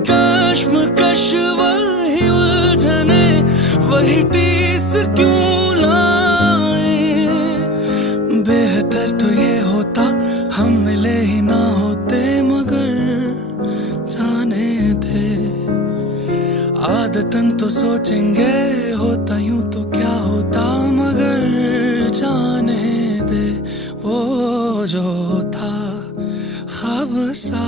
कश्मकश वही उलझने वही टीस क्यों लाए। बेहतर तो ये होता हम मिले ही ना होते, मगर जाने दे। आदतन तो सोचेंगे होता यूं तो क्या होता, मगर जाने दे। वो जो था ख्वाब सा